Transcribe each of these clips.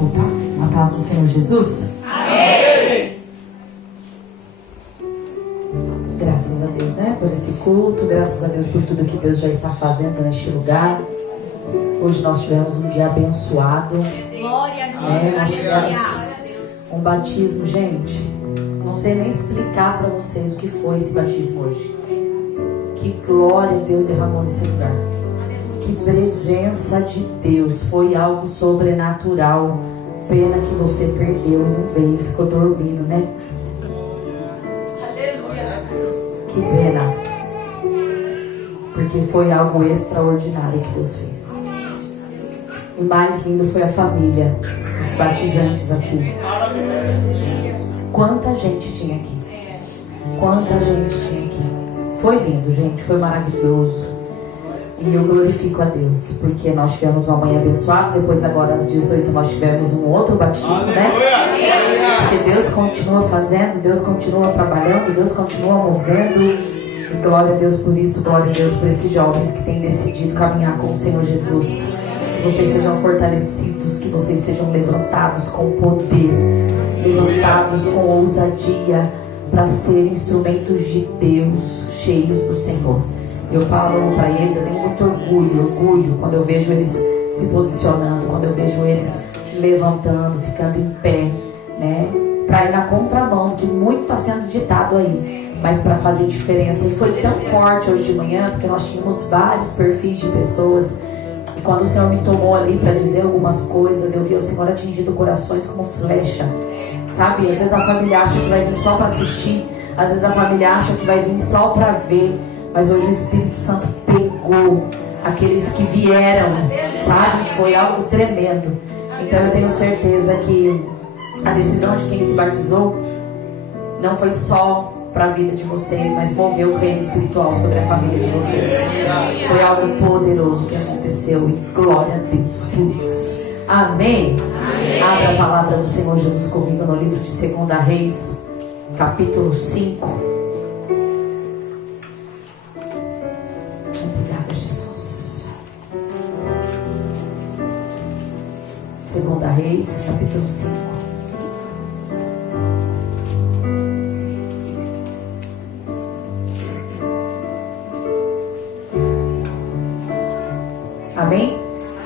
voltar? A paz do Senhor Jesus. Amém. Graças a Deus, né? Por esse culto. Graças a Deus por tudo que Deus já está fazendo neste lugar. Hoje nós tivemos um dia abençoado. Glória a Deus. Nós tivemos um batismo, gente. Não sei nem explicar para vocês o que foi esse batismo hoje. Que glória Deus derramou nesse lugar. Que presença de Deus. Foi algo sobrenatural. Pena que você perdeu e não veio, ficou dormindo, né? Aleluia. Que pena. Porque foi algo extraordinário que Deus fez. E mais lindo foi a família, os batizantes aqui. Quanta gente tinha aqui. Quanta gente tinha aqui. Foi lindo, gente. Foi maravilhoso. E eu glorifico a Deus, porque nós tivemos uma manhã abençoada. Depois agora às 18 nós tivemos um outro batismo, né? Porque Deus continua fazendo, Deus continua trabalhando, Deus continua movendo. E glória a Deus por isso, glória a Deus por esses jovens que têm decidido caminhar com o Senhor Jesus. Que vocês sejam fortalecidos, que vocês sejam levantados com poder, levantados com ousadia, para ser instrumentos de Deus, cheios do Senhor. Eu falo para eles, eu tenho muito orgulho quando eu vejo eles se posicionando, quando eu vejo eles levantando, ficando em pé, né? Para ir na contramão, que muito está sendo ditado aí, mas para fazer diferença. E foi tão forte hoje de manhã, porque nós tínhamos vários perfis de pessoas. E quando o Senhor me tomou ali para dizer algumas coisas, eu vi o Senhor atingindo corações como flecha. Sabe, às vezes a família acha que vai vir só para assistir, às vezes a família acha que vai vir só para ver, mas hoje o Espírito Santo pegou aqueles que vieram, sabe, foi algo tremendo. Então eu tenho certeza que a decisão de quem se batizou não foi só para a vida de vocês, mas moveu o reino espiritual sobre a família de vocês. Foi algo poderoso que aconteceu e glória a Deus por isso. Amém. Abra a palavra do Senhor Jesus comigo no livro de 2 Reis, capítulo 5. Obrigada, Jesus. 2 Reis, capítulo 5. Amém?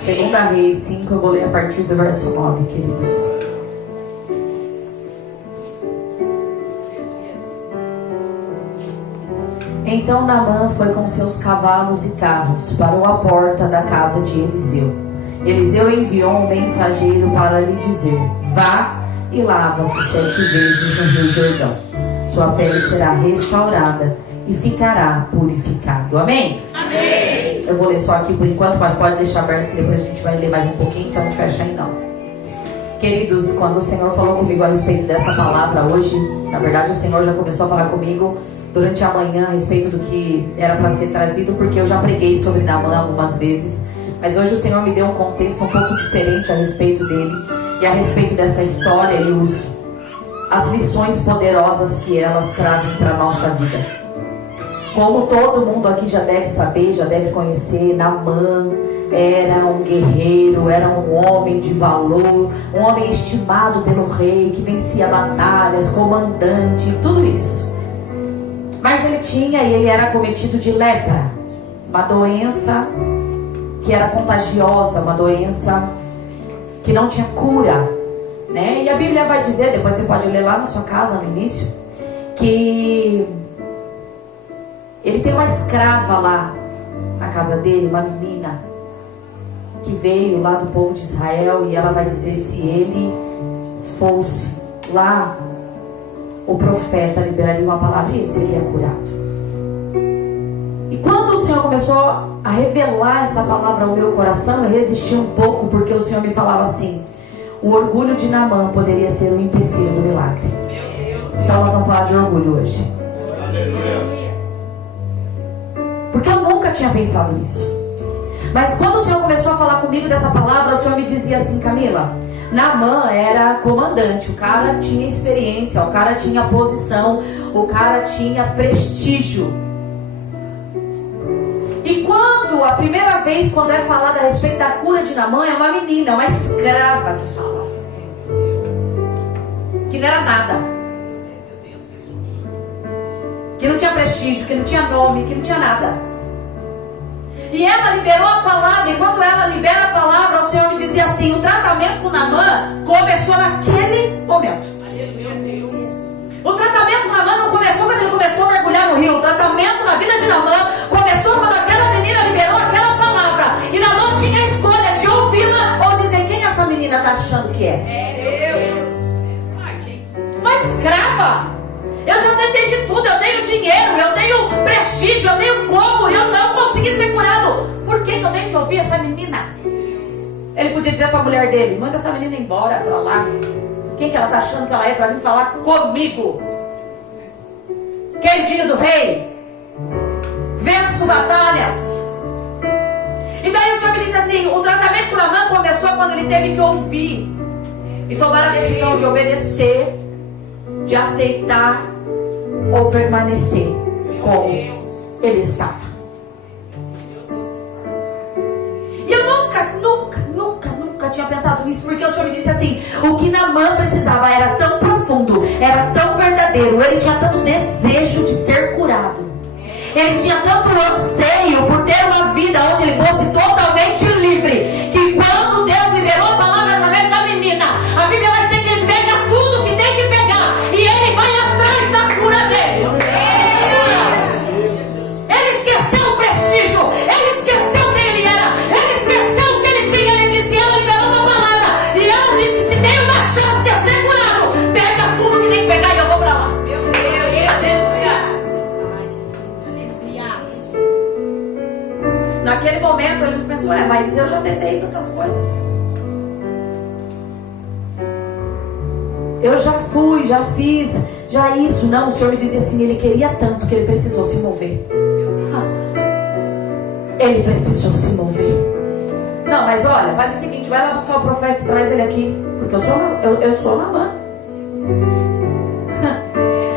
2 Reis 5, eu vou ler a partir do verso 9, queridos. Então Naamã foi com seus cavalos e carros, parou à porta da casa de Eliseu. Eliseu enviou um mensageiro para lhe dizer: vá e lava-se 7 vezes no Rio Jordão. Sua pele será restaurada e ficará purificado. Amém? Amém. Eu vou ler só aqui por enquanto, mas pode deixar aberto que depois a gente vai ler mais um pouquinho, então não fecha aí não. Queridos, quando o Senhor falou comigo a respeito dessa palavra hoje, na verdade o Senhor já começou a falar comigo durante a manhã a respeito do que era para ser trazido, porque eu já preguei sobre Naamã algumas vezes, mas hoje o Senhor me deu um contexto um pouco diferente a respeito dele e a respeito dessa história e as lições poderosas que elas trazem para a nossa vida. Como todo mundo aqui já deve saber, já deve conhecer, Naamã era um guerreiro, era um homem de valor, um homem estimado pelo rei, que vencia batalhas, comandante, tudo isso. Mas ele era acometido de lepra, uma doença que era contagiosa, uma doença que não tinha cura, né? E a Bíblia vai dizer, depois você pode ler lá na sua casa no início, que ele tem uma escrava lá na casa dele, uma menina que veio lá do povo de Israel, e ela vai dizer: se ele fosse lá, o profeta liberaria uma palavra e ele seria curado. E quando o Senhor começou a revelar essa palavra ao meu coração, eu resisti um pouco, porque o Senhor me falava assim: o orgulho de Naamã poderia ser um empecilho do milagre. Então nós vamos falar de orgulho hoje. Porque eu nunca tinha pensado nisso. Mas quando o Senhor começou a falar comigo dessa palavra, o Senhor me dizia assim: Camila, Naamã era comandante, o cara tinha experiência, o cara tinha posição, o cara tinha prestígio. E quando, a primeira vez, quando é falado a respeito da cura de Naamã, é uma menina, uma escrava que fala. não era nada. Que não tinha prestígio, que não tinha nome, que não tinha nada. E ela liberou a palavra, e quando ela libera a palavra, o Senhor me dizia assim: o tratamento com Naamã começou naquele momento. O tratamento com Naamã não começou quando ele começou a mergulhar no rio. O tratamento na vida de Naamã começou quando aquela menina liberou aquela palavra. E Naamã tinha a escolha de ouvi-la ou dizer: quem essa menina está achando que é? Uma escrava. Eu já tentei de tudo, eu tenho dinheiro, eu tenho prestígio, eu tenho como, eu não consegui ser curado. Por que eu tenho que ouvir essa menina? Ele podia dizer para a mulher dele: manda essa menina embora para lá. Quem que ela está achando que ela é para vir falar comigo? Queridinho do rei, venço batalhas. E daí o Senhor me disse assim: o tratamento com Naamã começou quando ele teve que ouvir e tomar a decisão de obedecer, de aceitar ou permanecer como ele estava. E eu nunca tinha pensado nisso, porque o Senhor me disse assim: o que Naamã precisava era tão profundo, era tão verdadeiro, ele tinha tanto desejo de ser curado, ele tinha tanto anseio por ter uma vida onde ele fosse totalmente livre, que quando Deus liberou a palavra através da menina, a Bíblia vai dizer que ele pega tudo que tem que pegar e ele vai atrás da cura dele. Ele esqueceu o prestígio, ele esqueceu quem ele era, ele esqueceu o que ele tinha. Ele disse: ela liberou uma palavra e ela disse: se tem uma chance de eu ser curado, pega tudo que tem que pegar e eu vou pra lá. Naquele momento ele não pensou: mas eu já tentei tantas coisas, eu já fui, já fiz, já isso. Não, o Senhor me dizia assim: ele queria tanto que ele precisou se mover. Ele precisou se mover. Não, mas olha, faz o seguinte: vai lá buscar o profeta e traz ele aqui, porque eu sou Naamã.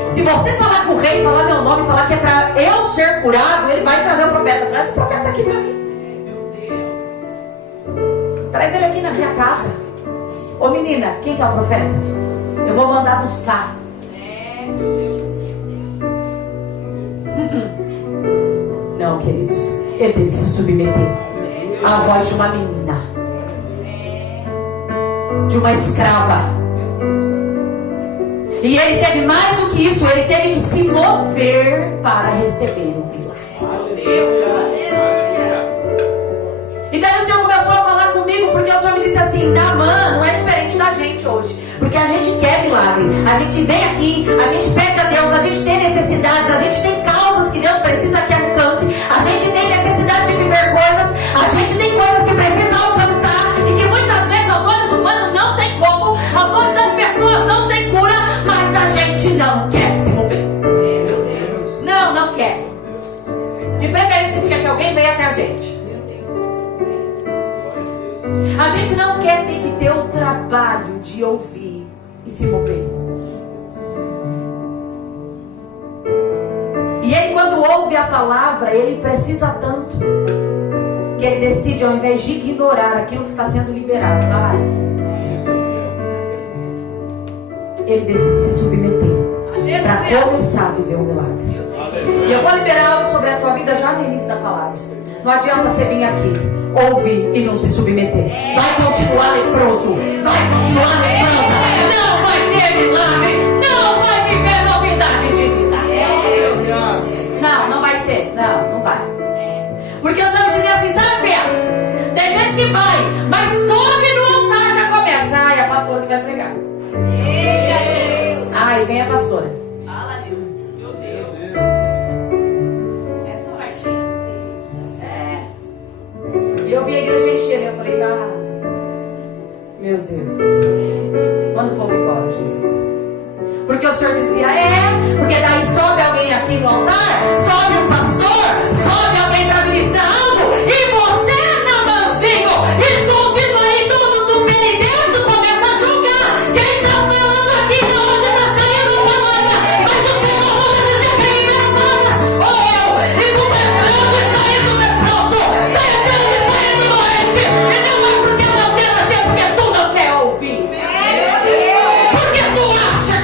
Se você falar com o rei, falar meu nome, falar que é para eu ser curado, ele vai trazer o profeta. Traz o profeta aqui para mim. Traz ele aqui na minha casa. Ô menina, quem que é o profeta? Eu vou mandar buscar. Não, queridos, ele teve que se submeter à voz de uma menina, de uma escrava. E ele teve mais do que isso, ele teve que se mover para receber o milagre. E daí o Senhor começou a falar comigo, porque o Senhor me disse assim: Naamã não é diferente da gente hoje, porque a gente quer milagre, a gente vem aqui, a gente pede a Deus, a gente tem necessidades, a gente tem causas que Deus precisa que alcance, a gente tem necessidade de viver coisas, a gente tem coisas que precisa alcançar e que muitas vezes aos olhos humanos não tem como, aos olhos das pessoas não tem cura, mas a gente não quer se mover. Não quer. De preferência a gente quer que alguém venha até a gente. A gente não quer ter que ter o trabalho de ouvir e se mover. E ele, quando ouve a palavra, ele precisa tanto que ele decide, ao invés de ignorar aquilo que está sendo liberado, ele decide se submeter para começar a viver o milagre. E eu vou liberar algo sobre a tua vida já no início da palavra. Não adianta você vir aqui, ouvir e não se submeter. Vai continuar leproso, vai continuar leprosa. Não vai ter milagre, não vai viver novidade de vida. Não vai ser, não vai. Porque o Senhor me dizia assim: sabe, filha, tem gente que vai, mas sobe no altar já começa. Ai, a pastora que vai pregar. Ai, vem a pastora. E eu vi a igreja encher, eu falei: meu Deus, manda o povo embora, Jesus. Porque o Senhor dizia: porque daí sobe alguém aqui no altar, sobe um pastor, sobe alguém para ministrar algo, e você, Naamãzinho, escondido aí tudo, tu vem ali dentro, começa a julgar quem está falando aqui, de onde está saindo a palavra. Mas o Senhor manda dizer que quem vem a palavra sou eu, e tu está entrando e saindo leproso, está entrando e saindo doente, e não é porque eu não quero agir, é porque tu não quer ouvir, porque tu acha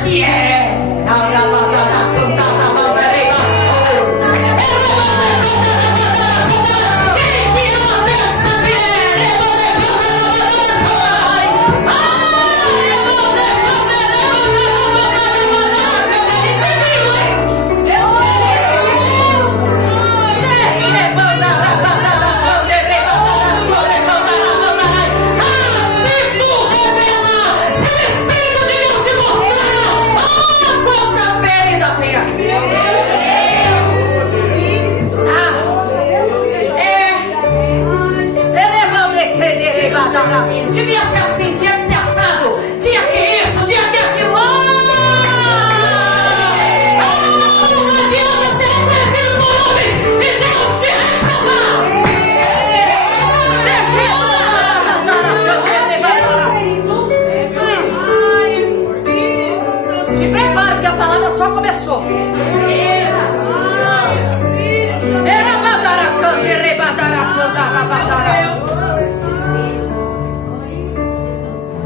só começou.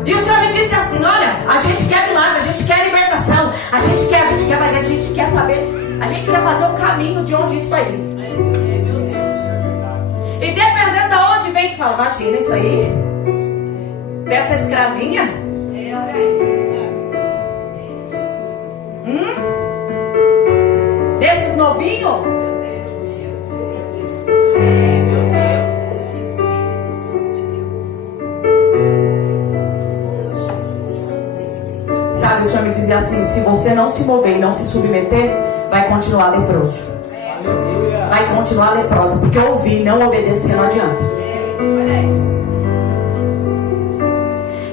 E o Senhor me disse assim: olha, a gente quer milagre, a gente quer libertação, a gente quer, mas a gente quer saber, a gente quer fazer o caminho de onde isso vai vir. E dependendo de onde vem, tu fala, imagina isso aí, dessa escravinha, desses novinhos. Sabe, o Senhor me dizia assim: se você não se mover e não se submeter, vai continuar leproso. Vai continuar leprosa, porque ouvir e não obedecer não adianta.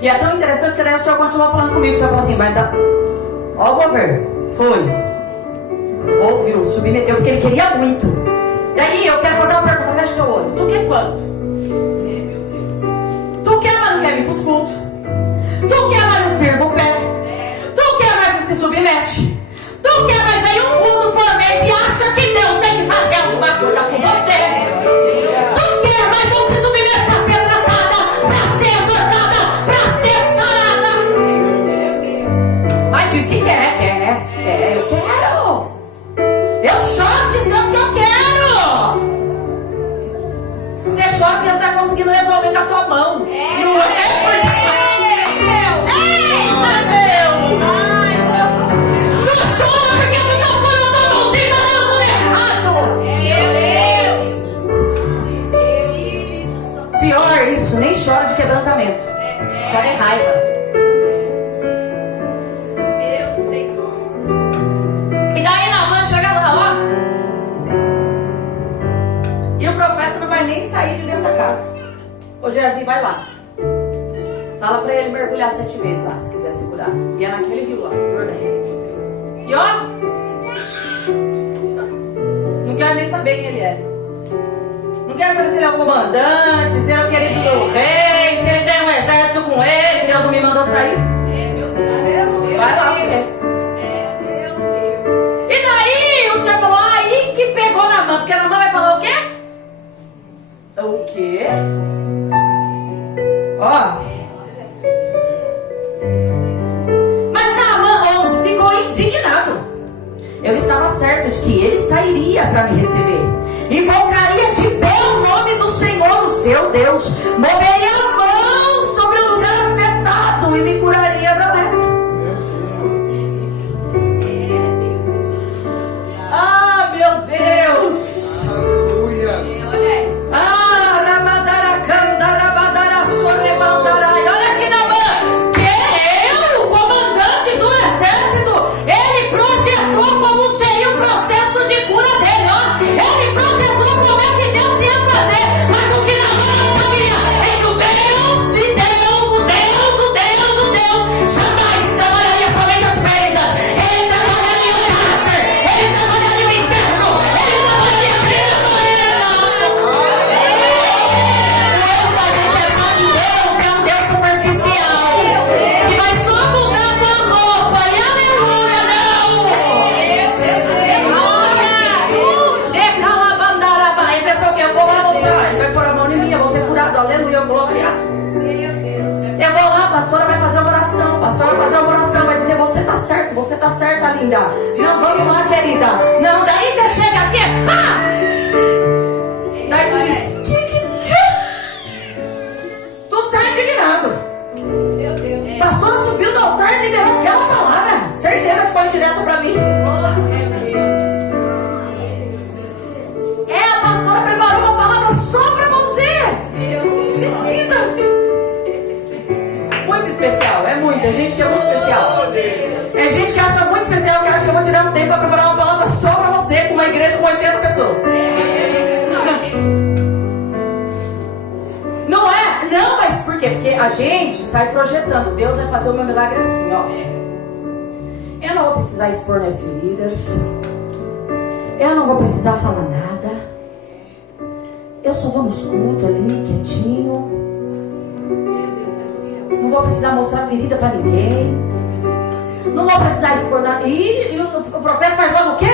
E é tão interessante que daí o Senhor continuou falando comigo. O Senhor falou assim: vai dar. Ó o governo, foi, ouviu, submeteu, porque ele queria muito. Daí eu quero fazer uma pergunta, fecha teu olho. Tu quer quanto? Tu quer, mas não quer vir pros cultos. Tu quer, mas não firma o pé. Tu quer, mas não se submete. Tu quer, mas vem um culto por mês e acha que Deus tem que fazer alguma coisa com você. Tu quer, mas não se submete para ser tratada, para ser exortada, para ser sarada. Mas diz que quer, eu quero. Eu choro dizendo que eu quero. Você chora porque não está conseguindo resolver com a tua mão. Não é porque... Isso, nem chora de quebrantamento, chora de raiva. Meu Senhor. E daí Naamã chega lá, ó. E o profeta não vai nem sair de dentro da casa. Ô Geazi, vai lá. Fala pra ele mergulhar 7 vezes lá, se quiser se curar. E é naquele rio lá, Jordão. E ó, não quero nem saber quem ele é. Não quero saber se ele é o comandante, se ele é o querido do rei, se ele tem um exército com ele. Deus não me mandou sair. Vai lá você. E daí o Senhor falou, aí que pegou Naamã, porque Naamã vai falar o quê? O quê? Ó. Mas Naamã 11 ficou indignado. Eu estava certo de que ele sairia para me receber. Invocaria de pé o nome do Senhor, o seu Deus. Moveria a mão sobre o lugar afetado e me curaria da lepra. Ah, meu Deus! Aleluia! Ah, rabadaracanda, rabadara, sorrebandarai. Olha aqui na mão. Que eu, o comandante do exército, ele projetou como seria o processo de cura dele, ó. Ele projetou como é que Deus ia fazer. Mas o que Naamã não sabia é que o Deus de Deus, o Deus jamais trabalharia somente as feridas. Ele trabalharia o caráter, ele trabalharia o interno, ele trabalharia a vida do Deus é um Deus superficial, que vai só mudar a tua roupa, e aleluia, não! Decalabandarabá, e a pessoa que eu vou lá, você vai pôr a mão em mim, eu vou ser curado, aleluia, glória. Eu vou lá, a pastora vai fazer uma oração, vai dizer, você tá certa, linda. Não, vamos lá, querida. Não, daí você chega aqui, pá! Daí tu diz, que? Tu sai indignado. Meu Deus. Pastora subiu no altar e liberou aquela palavra. Certeza que foi direto pra mim. É, a pastora preparou uma palavra só pra você. Se sinta. Muito especial, é muito. É gente que é muito especial. É gente que acha muito especial, que acha que eu vou tirar um tempo pra preparar uma palavra só pra você, com uma igreja com 80 pessoas. Não é? Não, mas por quê? Porque a gente sai projetando. Deus vai fazer o meu milagre assim, ó. Eu não vou precisar expor minhas feridas. Eu não vou precisar falar nada. Eu só vou nos cultos ali, quietinho. Não vou precisar mostrar ferida pra ninguém. Não vou precisar expor nada. E o profeta faz logo o quê?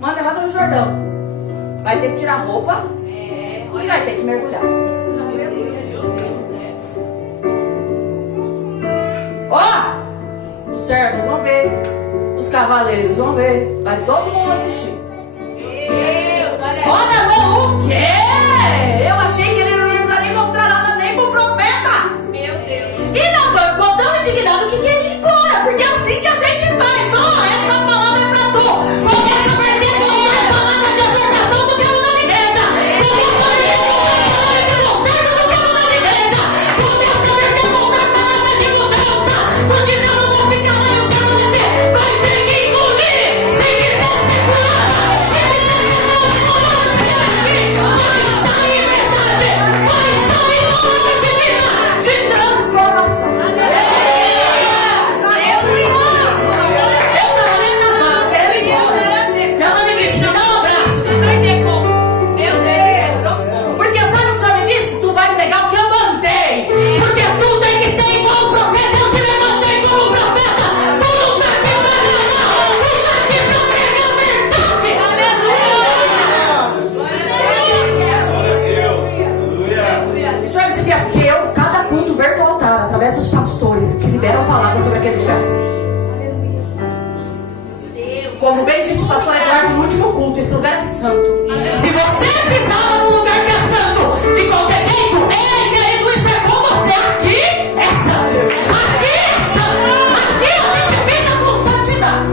Manda ela do Jordão. Vai ter que tirar a roupa e vai ter que mergulhar. Ó, os servos vão ver, os cavaleiros vão ver, vai todo mundo assistir. Olha, o quê? Eu achei que ele não ia precisar nem mostrar nada nem pro profeta. Meu Deus. E Nabã ficou tão indignado que queria ir embora, porque é assim que a gente faz. Ó, essa palavra é pra tu. Começa a perder a palavra de exortação do que é mudar de igreja. Começa a perder a palavra de conserto do que é mudar de igreja. Começa a perder a palavra de mudança. Tu diz, eu não vou ficar lá e o Senhor vai dizer, vai ter que engolir. Se quiser ser curada, se quiser ser transformada pela ti, vai sair verdade, vai sair palavra divina de transformação. Ela me disse, me dá um abraço. Porque sabe o que o Senhor me disse? Tu vai pregar o que eu mandei. Porque tu tem que ser igual o profeta. Eu te levantei como profeta. Tu não tá aqui pra agradar. Tu tá aqui pra pregar a verdade. O Senhor me dizia, porque eu, cada culto, verto o altar, através dos pastores que liberam palavras sobre aquele lugar. Como bem disse o pastor Eduardo no último culto, esse lugar é santo. Se você pisava num lugar que é santo, de qualquer jeito, ei, querido, isso é com você. Aqui é santo. Aqui é santo. Aqui a gente pisa com santidade.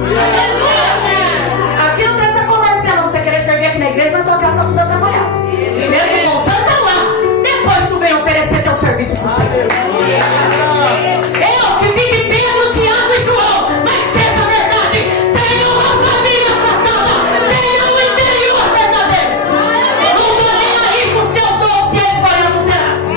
Aqui não tem essa conversa não de você querer servir aqui na igreja, na tua casa tá tudo atrapalhado. Primeiro tu conserta lá, depois tu vem oferecer teu serviço pro Senhor. Eu que fique em pé do Tiago e João, mas seja verdade. Tenha uma família tratada, tenha um interior verdadeiro. Não tô nem aí com os teus dons se eles forem adulterados.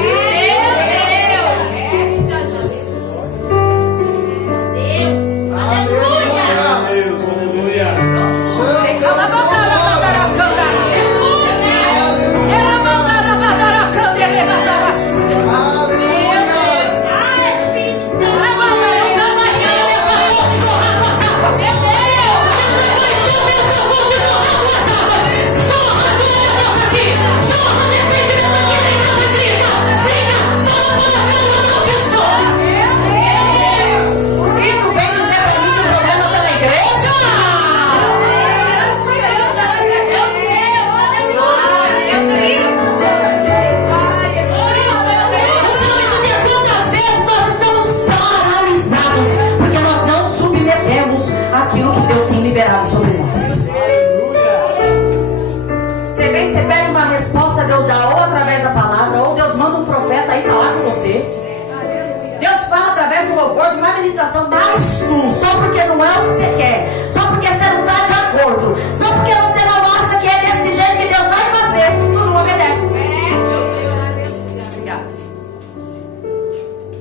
E tu vem dizer pra mim que o problema tá na igreja? O Senhor me dizia quantas vezes nós estamos paralisados porque nós não submetemos aquilo que Deus tem liberado sobre nós. Você vem, você pede uma resposta, Deus dá ou através da palavra, ou Deus manda um profeta aí falar com você. Deus fala através do louvor, de uma ministração, mas tu, só porque não é o que você quer, só porque você não está de acordo, só porque você não acha que é desse jeito que Deus vai fazer, tu não obedece. Obrigada.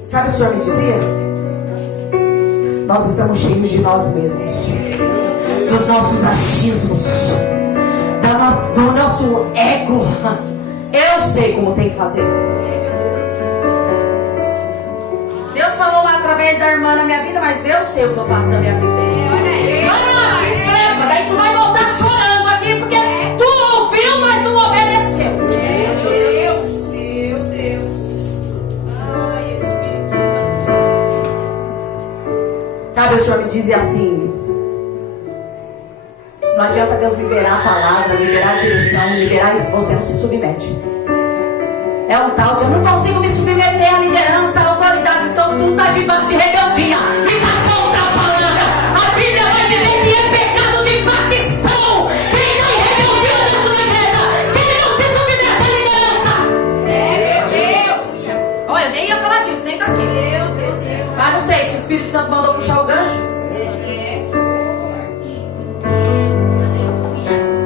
Sabe o que o Senhor me dizia? Nós estamos cheios de nós mesmos, dos nossos achismos, do nosso ego. Eu sei como tem que fazer. Deus falou lá através da irmã na minha vida, mas eu sei o que eu faço na minha vida. Mas se inscreva, daí tu vai voltar chorando aqui porque tu ouviu, mas não obedeceu. Meu Deus. Ai, Espírito Santo. Sabe, o Senhor me dizia assim: não adianta Deus liberar a palavra, liberar a direção, liberar isso, você não se submete. É um tal de eu não consigo me submeter à liderança, à autoridade, então tu tá debaixo de rebeldia e tá contra a palavra. A Bíblia vai dizer que é pecado de facção. Quem tá em rebeldia dentro da igreja, quem não se submete à liderança. Olha, nem ia falar disso, nem tá aqui. Mas não sei se o Espírito Santo mandou puxar o gancho.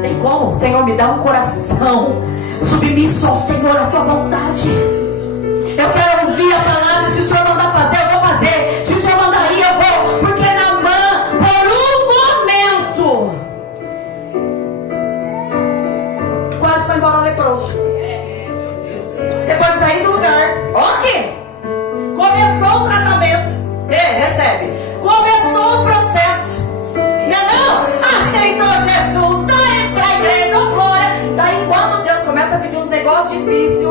Tem como? Senhor, me dá um coração submisso ao Senhor, à tua vontade. Eu quero ouvir a palavra. Se o Senhor mandar fazer, eu vou fazer. Se o Senhor mandar ir, eu vou. Porque Naamã, por um momento, quase foi embora leproso. Depois de sair do lugar, ok, começou o tratamento. Recebe. Começou o processo. Não? Aceitou Jesus, tá indo pra igreja, oh glória. Daí quando Deus começa a pedir uns negócios difíceis,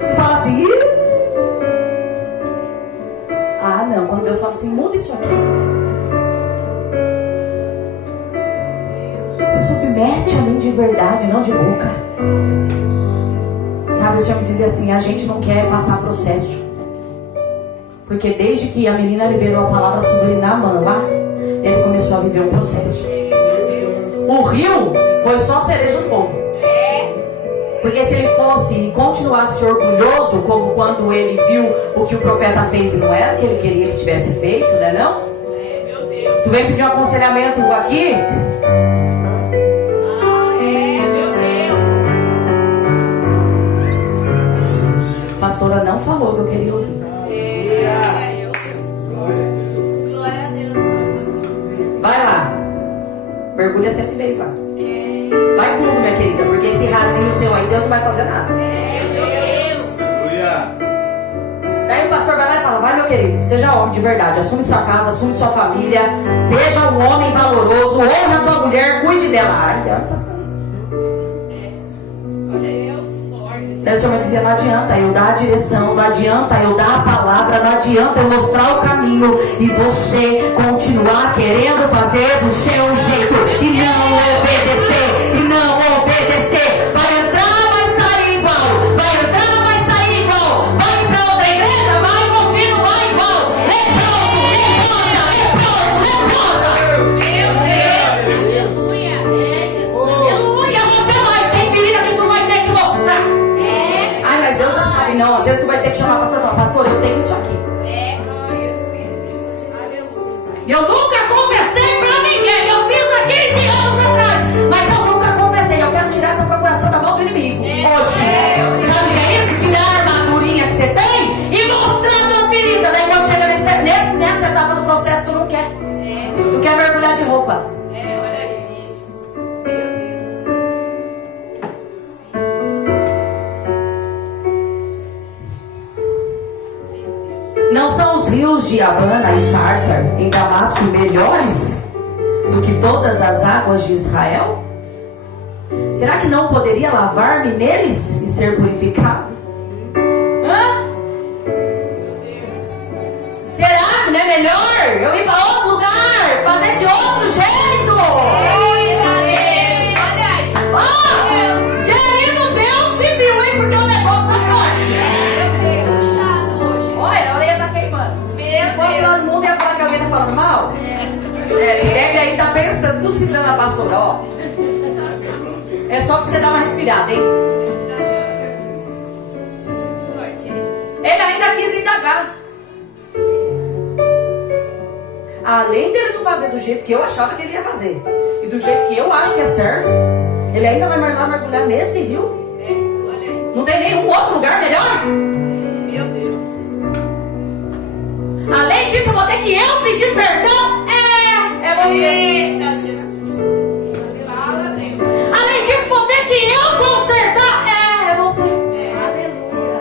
tu fala assim, ih! Ah não, quando Deus fala assim, muda isso aqui, se submete a mim de verdade, não de boca. Sabe, o Senhor me dizia assim, a gente não quer passar processo. Porque desde que a menina liberou a palavra sobre Naamã lá, ele começou a viver um processo. O rio foi só cereja no bolo. Porque se ele fosse e continuasse orgulhoso, como quando ele viu o que o profeta fez e não era o que ele queria que tivesse feito, né não? Tu vem pedir um aconselhamento aqui? A pastora não falou que eu queria ouvir. Vai lá, mergulha 7 vezes lá. Vai fundo, minha querida, porque esse rasinho seu aí, Deus não vai fazer nada. Daí o pastor vai lá e fala, vai meu querido, seja homem de verdade, assume sua casa, assume sua família, seja um homem valoroso, honra a tua mulher, cuide dela. Ai, Deus, pastor. Daí o Senhor me dizia, não adianta eu dar a direção, não adianta eu dar a palavra, não adianta eu mostrar o caminho e você continuar querendo fazer do seu jeito e não obedecer, vai entrar, vai sair igual, vai entrar, vai sair igual, vai pra outra igreja, vai continuar igual, leproso, leprosa. Meu Deus, aleluia. O que aconteceu mais? Tem ferida que tu vai ter que mostrar. Ai, mas Deus já sabe, não. Às vezes tu vai ter que chamar a pastora e falar, pastor, eu tenho isso aqui. E eu nunca confessei pra ninguém. Eu fiz há 15 anos atrás, mas eu nunca confessei. Eu quero tirar essa procuração da mão do inimigo. Hoje. Sabe o que é isso? Tirar a armadurinha que você tem e mostrar a tua ferida. Daí quando chega nessa etapa do processo, tu não quer. Tu quer mergulhar de roupa. Não são os rios de Abana e Fartar em Damasco melhores do que todas as águas de Israel? Será que não poderia lavar-me neles e ser purificado? Hã? Será que não é melhor eu ir para outro lugar, fazer de outro jeito? Querido, Deus te viu, hein? Porque o negócio tá forte. Olha, a orelha tá queimando. Enquanto todo mundo ia falar que alguém tá falando mal, ele deve aí estar pensando, tu citando a pastora, ó. É só que você dá uma respirada, hein? Ele ainda quis indagar. Além dele não fazer do jeito que eu achava que ele ia fazer, e do jeito que eu acho que é certo, ele ainda vai mandar mergulhar nesse rio. Não tem nenhum outro lugar melhor? Meu Deus. Além disso, eu vou ter que eu pedir perdão. É você. Eita, Jesus. Fala, Deus. Além disso, vou ter que eu consertar. É você. Aleluia.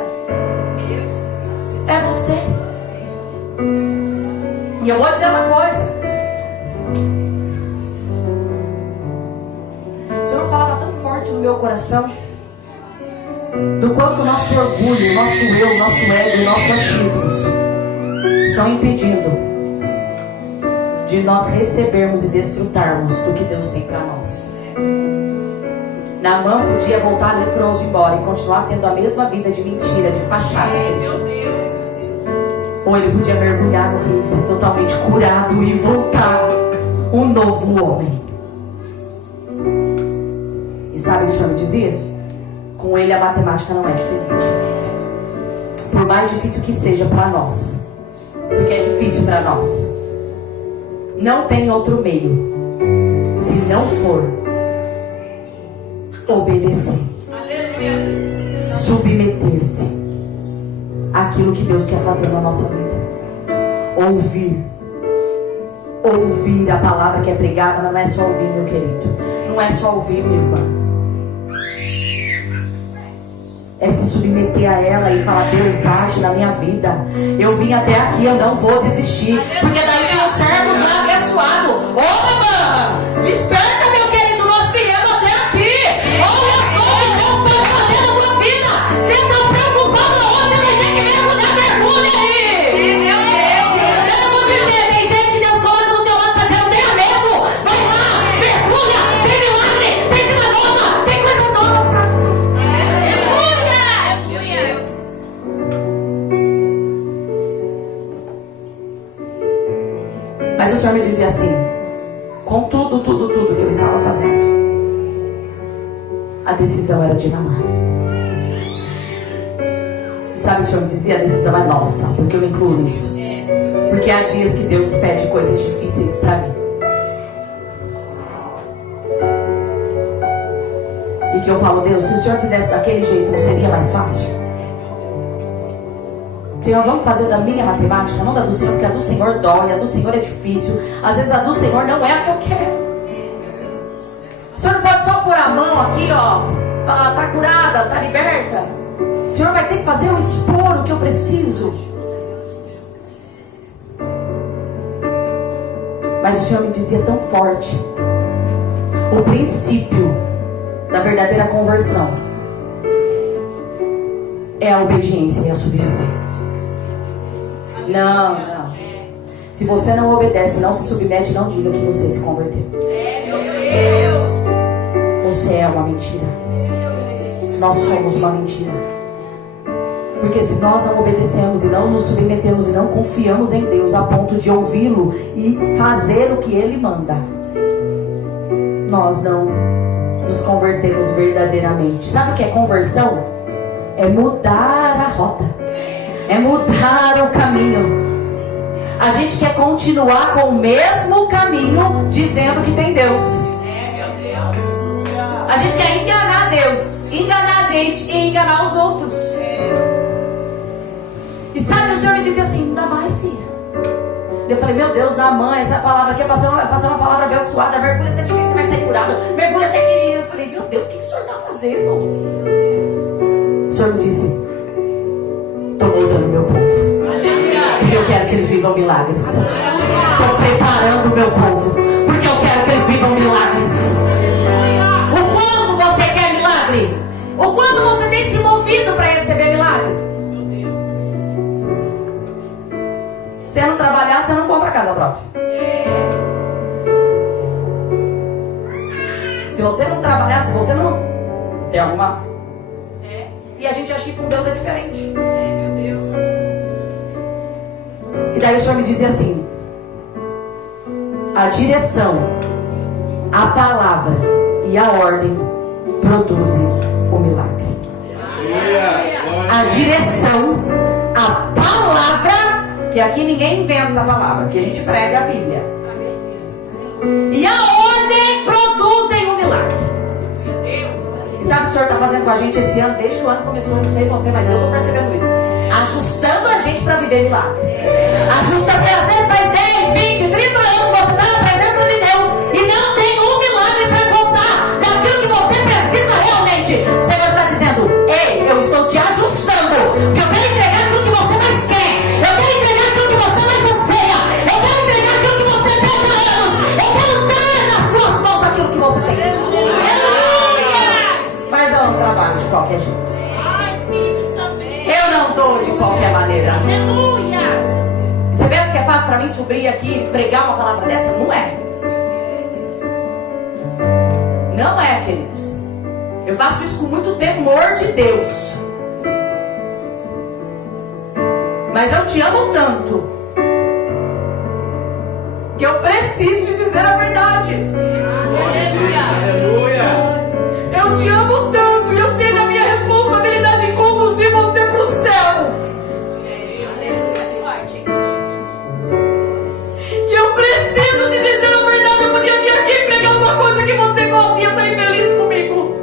Meu Jesus. É você. E eu vou dizer uma coisa. O Senhor falava tão forte no meu coração do quanto o nosso orgulho, o nosso eu, o nosso ego, o nosso achismos estão impedindo de nós recebermos e desfrutarmos do que Deus tem para nós. Naamã podia voltar leproso embora e continuar tendo a mesma vida de mentira, de fachada. Meu Deus. Ou ele podia mergulhar no rio, ser totalmente curado e voltar um novo homem. E sabe o que o Senhor me dizia? Com ele a matemática não é diferente. Por mais difícil que seja para nós, porque é difícil para nós, não tem outro meio se não for obedecer, submeter-se àquilo que Deus quer fazer na nossa vida. Ouvir a palavra que é pregada. Não é só ouvir, meu querido. Não é só ouvir, minha irmã. é se submeter a ela e falar: Deus, age na minha vida. Eu vim até aqui, eu não vou desistir. Porque daí tinha um servos lá abençoado. Ô, mamãe, desperta, meu querido, nós viemos até aqui. Olha só o que Deus pode fazer na tua vida. Você está preocupado aonde? Você vai ter que mergulhar, mergulha aí. Meu Deus. Eu vou dizer, tem gente que Deus coloca do teu lado para dizer: não tenha medo. Vai lá, mergulha, tem milagre, tem vida nova, tem coisas novas para você. Mas o Senhor me dizia assim, com tudo que eu estava fazendo, a decisão era de Naamã. Sabe o que o Senhor me dizia? A decisão é nossa, porque eu me incluo nisso. Porque há dias que Deus pede coisas difíceis para mim. E que eu falo: Deus, se o Senhor fizesse daquele jeito, não seria mais fácil? Senhor, vamos fazer da minha matemática, não da do Senhor, porque a do Senhor dói, a do Senhor é difícil. Às vezes a do Senhor não é a que eu quero. O Senhor não pode só pôr a mão aqui, ó, falar: tá curada, tá liberta. O Senhor vai ter que fazer eu expor o que eu preciso. Mas o Senhor me dizia tão forte: o princípio da verdadeira conversão é a obediência e a submissão. Não. Se você não obedece, não se submete, não diga que você se converteu. Você é uma mentira. Nós somos uma mentira. Porque se nós não obedecemos e não nos submetemos e não confiamos em Deus a ponto de ouvi-lo e fazer o que Ele manda, nós não nos convertemos verdadeiramente. Sabe o que é conversão? É mudar a rota. É mudar o caminho. A gente quer continuar com o mesmo caminho, dizendo que tem Deus. A gente quer enganar Deus, enganar a gente e enganar os outros. E sabe, o Senhor me dizia assim: não dá mais, filha. Eu falei: meu Deus, Naamã, essa palavra aqui é passar uma palavra abençoada. Mergulha 7 vezes, você vai sair curado. Mergulha 7 vezes. Eu falei: meu Deus, o que o Senhor está fazendo? O Senhor me disse: estou moldando meu povo. Porque eu quero que eles vivam milagres. Estou preparando o meu povo, porque eu quero que eles vivam milagres. O quanto você quer milagre? O quanto você tem se movido para receber milagre? Se não trabalhar, você não compra casa própria. Se você não trabalhar, se você não tem alguma... E a gente acha que com Deus é diferente. E daí o Senhor me dizia assim: a direção, a palavra e a ordem produzem o milagre. A direção, a palavra, que aqui ninguém inventa a palavra, que a gente prega a Bíblia, e a ordem produzem o milagre. E sabe o que o Senhor está fazendo com a gente esse ano? Desde que o ano começou, eu não sei você, mas eu estou percebendo isso. Ajustando a gente para viver milagre. Ajustando, porque às vezes faz 10, 20, 30 anos que você está na presença de Deus e não tem um milagre para contar daquilo que você precisa realmente. O Senhor está dizendo: ei, eu estou te ajustando, porque eu quero entregar aquilo que você mais quer. Eu quero entregar aquilo que você mais anseia. Eu quero entregar aquilo que você pede há anos. Eu quero dar nas tuas mãos aquilo que você tem. Mas eu não trabalho de qualquer jeito. Eu não dou de qualquer maneira. Você pensa que é fácil para mim subir aqui e pregar uma palavra dessa? Não é. Não é, queridos. Eu faço isso com muito temor de Deus. Mas eu te amo tanto que eu preciso te dizer a verdade. Eu te amo tanto e eu sei da minha responsabilidade em conduzir você para o céu. Que eu preciso te dizer a verdade. Eu podia vir aqui e pregar uma coisa que você gosta e ia sair feliz comigo.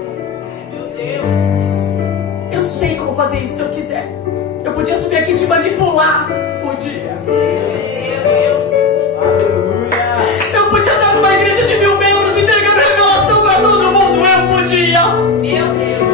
Eu sei como fazer isso se eu quiser. Eu podia subir aqui e te manipular. Podia. Eu podia estar numa igreja de 1000 membros entregando revelação para todo mundo. Eu podia. Meu Deus.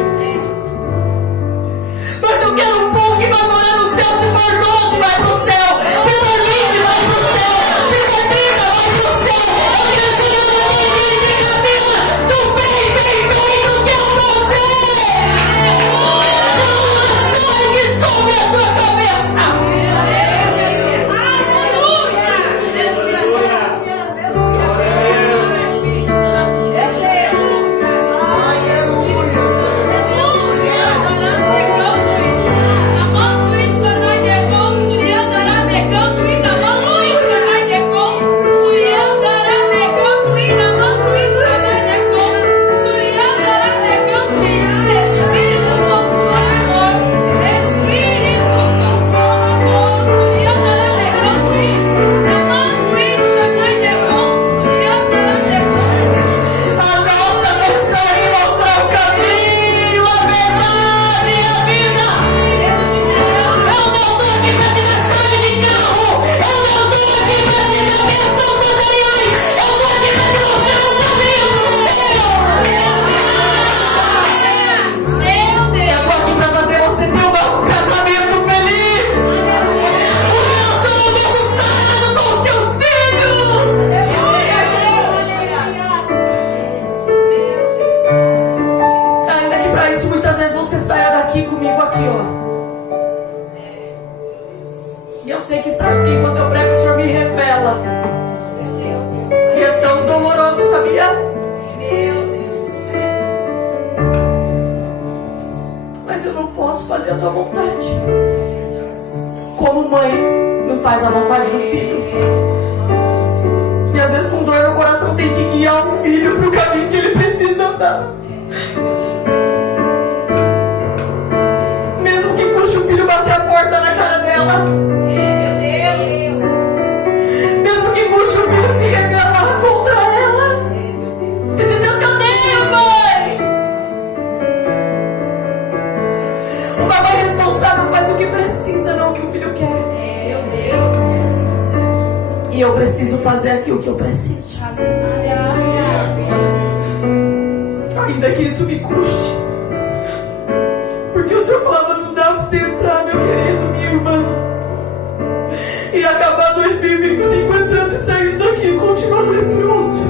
E eu sei que sabe que enquanto eu prego o Senhor me revela. E é tão doloroso, sabia? Mas eu não posso fazer a tua vontade. Como mãe não faz a vontade do filho. E às vezes com dor no coração tem que guiar o filho para o caminho que ele precisa andar. Mesmo que custe o filho bater a porta na cara dela. Mesmo que custe o filho se rebelar contra ela. E dizer, eu te odeio, mãe. Uma mãe responsável faz o que precisa, não o que o filho quer. E eu preciso fazer aquilo que eu preciso. Ainda que isso me custe. Porque o Senhor falava, não dá pra você entrar, meu querido, minha irmã. E acabar 2025 entrando e saindo daqui e continuar leproso.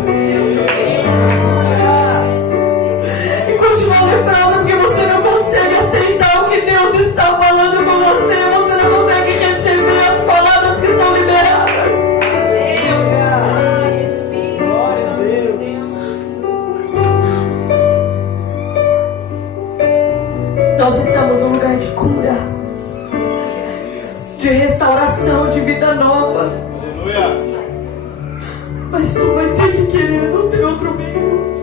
E continuar leproso porque você não consegue aceitar o que Deus está falando com você. Você não consegue receber as palavras que são liberadas. Nós estamos num lugar de cura, de restauração, de vida nova. Aleluia. Mas tu vai ter que querer, não tem outro meio.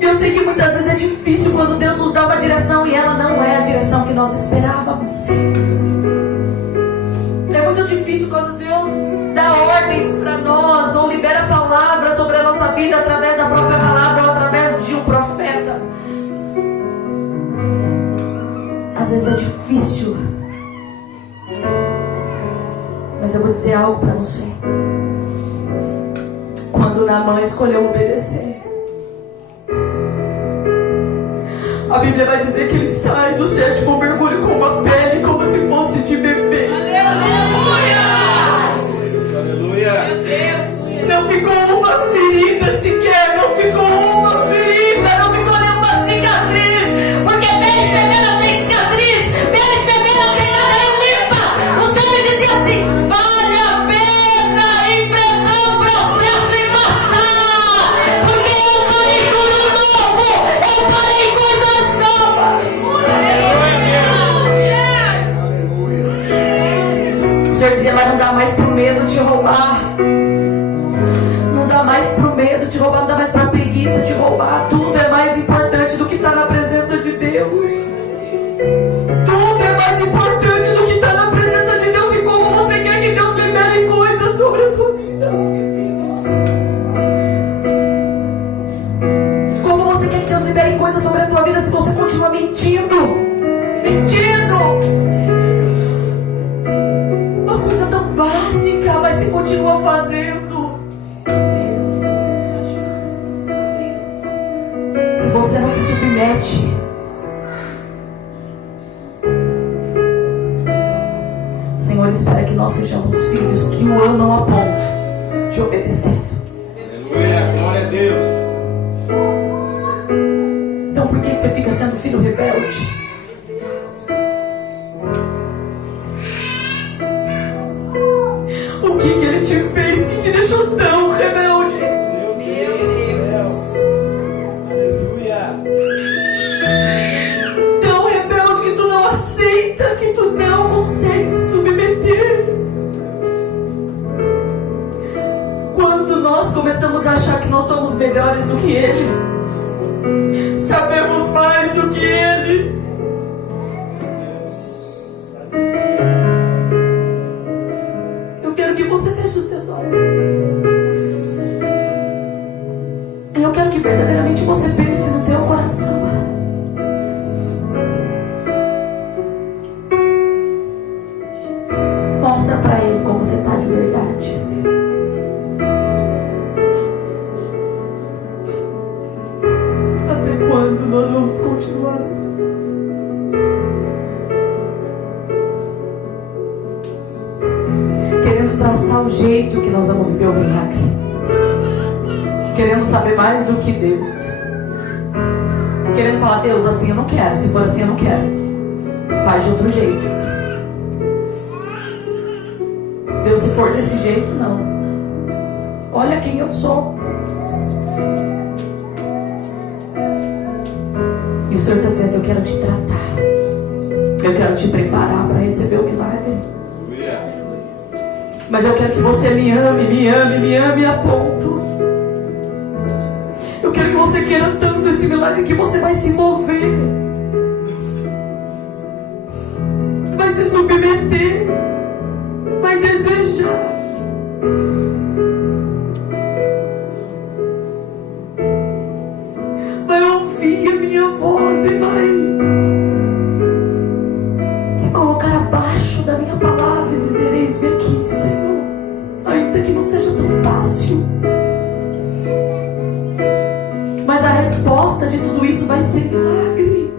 Eu sei que muitas vezes é difícil quando Deus nos dá uma direção e ela não é a direção que nós esperávamos. É muito difícil quando Deus dá ordens para nós ou libera palavras sobre a nossa vida através da própria palavra ou através de um profeta. Às vezes é difícil. Mas eu vou dizer algo para você. Quando Naamã escolheu obedecer, a Bíblia vai dizer que ele sai do 7º mergulho com uma pele como se fosse de bebê. Aleluia. Não ficou uma ferida sequer, não ficou uma ferida, não ficou nenhuma cicatriz. Porque pele de bebê não tem cicatriz, pele de bebê não tem nada limpa. O Senhor me dizia assim, vale a pena enfrentar o processo e passar. Porque eu farei tudo novo, eu farei coisas novas. O Senhor dizia, mas não dá mais pro medo te roubar. Não dá mais pro medo te roubar, não dá mais pra preguiça te roubar. Tudo é mais importante do que estar na presença de Deus. Tudo é mais importante do que estar na presença de Deus. E como você quer que Deus libere coisas sobre a tua vida? Como você quer que Deus libere coisas sobre a tua vida se você continua mentindo? Mentindo! Uma coisa tão básica, mas você continua fazendo. Se você não se submete, o Senhor espera que nós sejamos filhos que o amam a ponto de obedecer. Aleluia. Glória a Deus. Então por que você fica sendo filho rebelde? O que ele te fez que te deixou tão rebelde? Tão rebelde que tu não aceita, que tu não consegue se submeter. Quando nós começamos a achar que nós somos melhores do que Ele, sabemos mais do que Ele, eu quero que você feche os teus olhos. Eu quero que verdadeiramente você pense no teu coração. Mostra pra Ele como você está de verdade. Até quando nós vamos continuar assim? Querendo traçar o jeito que nós vamos viver o milagre. Querendo saber mais do que Deus. Querendo falar, Deus, assim eu não quero. Se for assim eu não quero. Faz de outro jeito. Deus, se for desse jeito, não. Olha quem eu sou. E o Senhor está dizendo: eu quero te tratar. Eu quero te preparar para receber o milagre. Mas eu quero que você me ame a ponto. Eu quero que você queira tanto esse milagre que você vai se mover, vai se submeter, vai desejar. Vai ouvir a minha voz e vai se colocar abaixo da minha palavra e dizer: eis-me aqui, Senhor. Ainda que não seja tão fácil, mas a resposta de tudo isso vai ser milagre.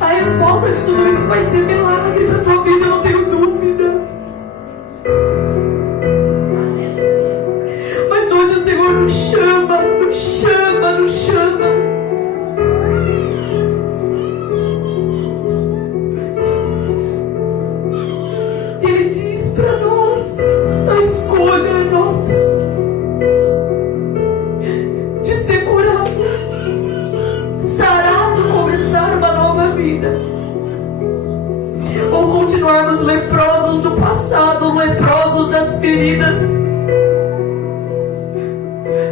A resposta de tudo isso vai ser milagre para a tua vida, eu não tenho dúvida. Mas hoje o Senhor nos chama, nos chama, nos chama. Ele diz para nós: a escolha é nossa de ser curado, sarado, começar uma nova vida, ou continuarmos leprosos do passado, leprosos das feridas,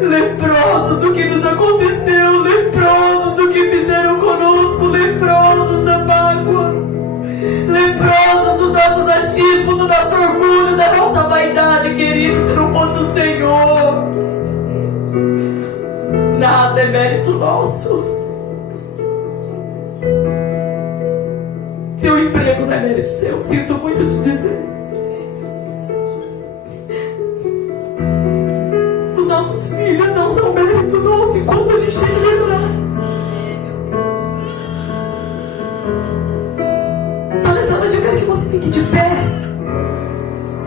leprosos do que nos aconteceu, leprosos do que fizeram conosco, leprosos da mágoa, leprosos dos nossos achismos, do nosso orgulho, da nossa vaidade. Querido, se não fosse o Senhor, nada é mérito nosso. Seu emprego não é mérito seu, sinto muito te dizer. Os nossos filhos não são mérito nosso, enquanto a gente tem que lembrar. Então nessa noite eu quero que você fique de pé.